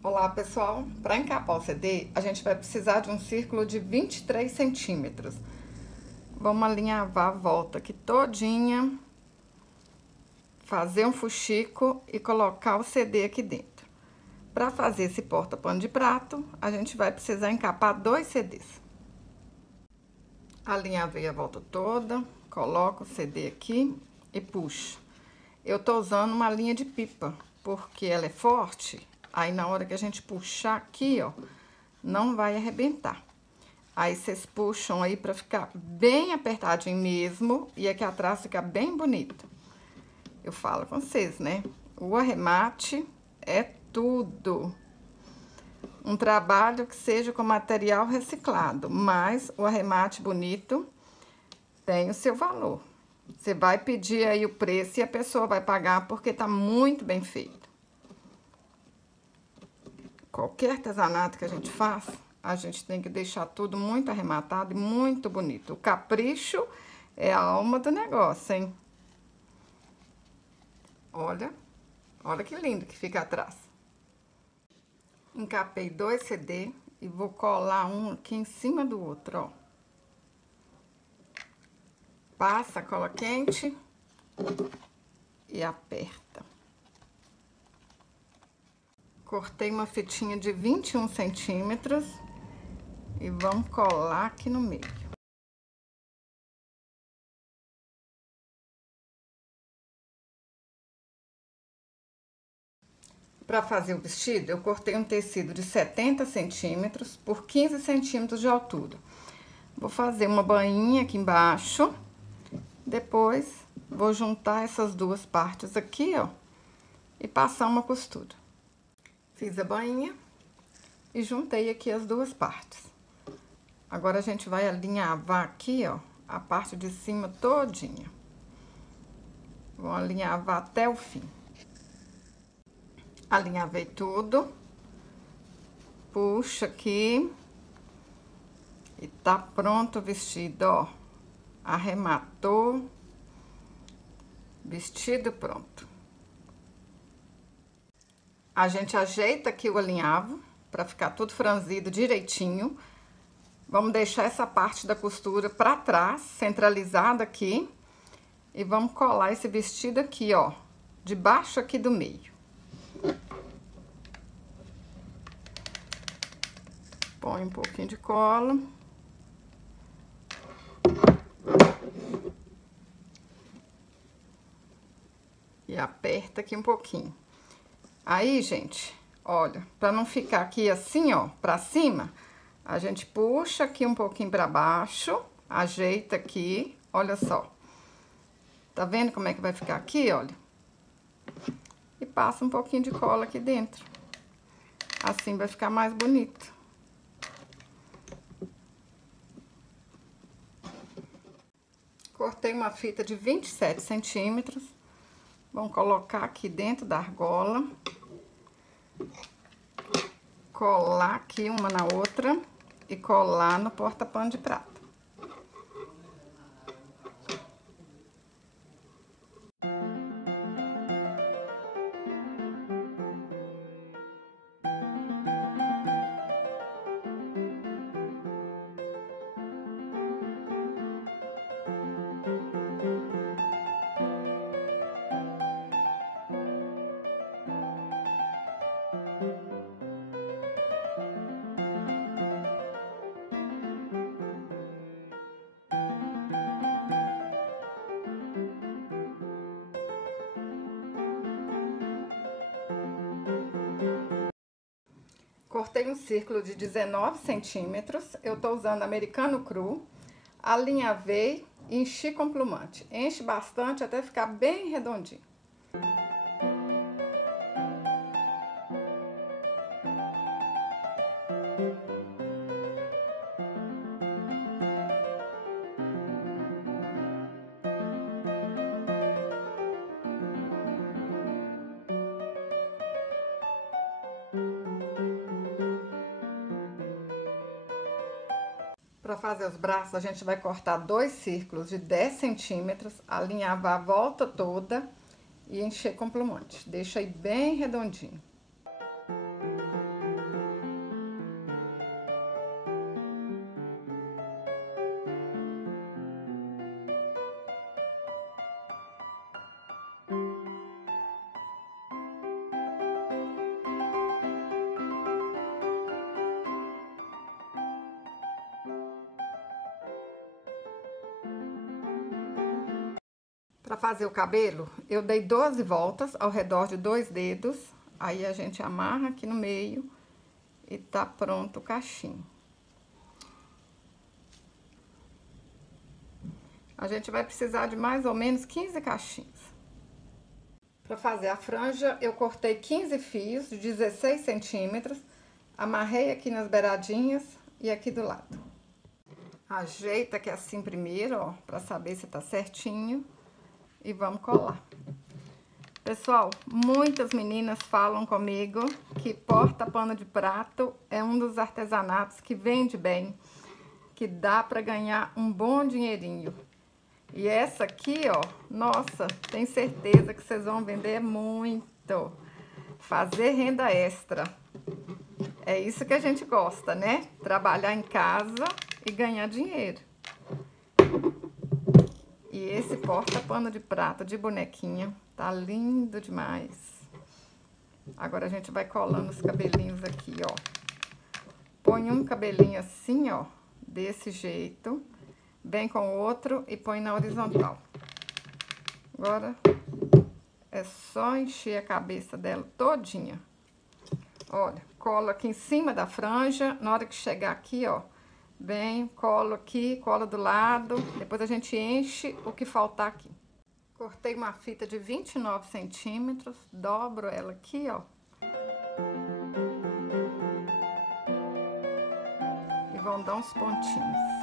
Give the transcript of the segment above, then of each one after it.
Olá pessoal, para encapar o CD a gente vai precisar de um círculo de 23 centímetros. Vamos alinhavar a volta aqui todinha, fazer um fuxico e colocar o CD aqui dentro. Para fazer esse porta-pano de prato, a gente vai precisar encapar 2 CDs. Alinhavei a volta toda, coloco o CD aqui e puxo. Eu tô usando uma linha de pipa, porque ela é forte. Aí, na hora que a gente puxar aqui, ó, não vai arrebentar. Aí, vocês puxam aí pra ficar bem apertadinho mesmo. E aqui atrás fica bem bonito. Eu falo com vocês, né? O arremate é tudo. Um trabalho que seja com material reciclado. Mas o arremate bonito tem o seu valor. Você vai pedir aí o preço e a pessoa vai pagar porque tá muito bem feito. Qualquer artesanato que a gente faça, a gente tem que deixar tudo muito arrematado e muito bonito. O capricho é a alma do negócio, hein? Olha que lindo que fica atrás. Encapei 2 CD e vou colar um aqui em cima do outro, ó. Passa a cola quente e aperta. Cortei uma fitinha de 21 centímetros e vamos colar aqui no meio. Para fazer o vestido, eu cortei um tecido de 70 centímetros por 15 centímetros de altura. Vou fazer uma bainha aqui embaixo, depois vou juntar essas duas partes aqui, ó, e passar uma costura. Fiz a bainha e juntei aqui as duas partes. Agora, a gente vai alinhavar aqui, ó, a parte de cima todinha. Vou alinhavar até o fim. Alinhavei tudo. Puxa aqui. E tá pronto o vestido, ó. Arrematou. Vestido pronto. A gente ajeita aqui o alinhavo para ficar tudo franzido direitinho. Vamos deixar essa parte da costura para trás, centralizada aqui. E vamos colar esse vestido aqui, ó, debaixo aqui do meio. Põe um pouquinho de cola. E aperta aqui um pouquinho. Aí, gente, olha, para não ficar aqui assim, ó, pra cima, a gente puxa aqui um pouquinho pra baixo, ajeita aqui, olha só. Tá vendo como é que vai ficar aqui, olha? E passa um pouquinho de cola aqui dentro. Assim vai ficar mais bonito. Cortei uma fita de 27 centímetros. Vamos colocar aqui dentro da argola. Colar aqui uma na outra e colar no porta-pano de prata. Cortei um círculo de 19 centímetros, eu tô usando americano cru, alinhavei e enchi com plumante. Enche bastante até ficar bem redondinho. Para fazer os braços, a gente vai cortar 2 círculos de 10 centímetros, alinhavar a volta toda e encher com plumante. Deixa aí bem redondinho. Para fazer o cabelo, eu dei 12 voltas ao redor de 2 dedos. Aí a gente amarra aqui no meio e tá pronto o cachinho. A gente vai precisar de mais ou menos 15 cachinhos. Para fazer a franja, eu cortei 15 fios de 16 centímetros, amarrei aqui nas beiradinhas e aqui do lado. Ajeita aqui assim primeiro, ó, para saber se tá certinho e vamos colar. Pessoal, muitas meninas falam comigo que porta-pano de prato é um dos artesanatos que vende bem, que dá para ganhar um bom dinheirinho. E essa aqui, ó, nossa, tenho certeza que vocês vão vender muito. Fazer renda extra. É isso que a gente gosta, né? Trabalhar em casa e ganhar dinheiro. E esse porta-pano de prata de bonequinha tá lindo demais. Agora a gente vai colando os cabelinhos aqui, ó. Põe um cabelinho assim, ó, desse jeito. Vem com o outro e põe na horizontal. Agora é só encher a cabeça dela todinha. Olha, colo aqui em cima da franja. Na hora que chegar aqui, ó, vem, colo aqui, colo do lado. Depois a gente enche o que faltar aqui. Cortei uma fita de 29 centímetros, dobro ela aqui, ó. E vão dar uns pontinhos.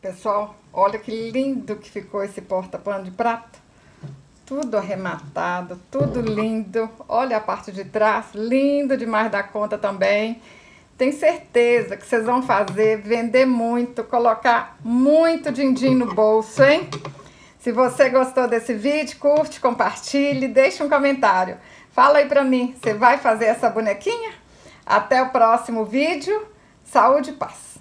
Pessoal, olha que lindo que ficou esse porta-pano de prata. Tudo arrematado, tudo lindo. Olha a parte de trás, lindo demais da conta também. Tenho certeza que vocês vão fazer, vender muito, colocar muito din-din no bolso, hein? Se você gostou desse vídeo, curte, compartilhe, deixa um comentário. Fala aí pra mim, você vai fazer essa bonequinha? Até o próximo vídeo. Saúde e paz!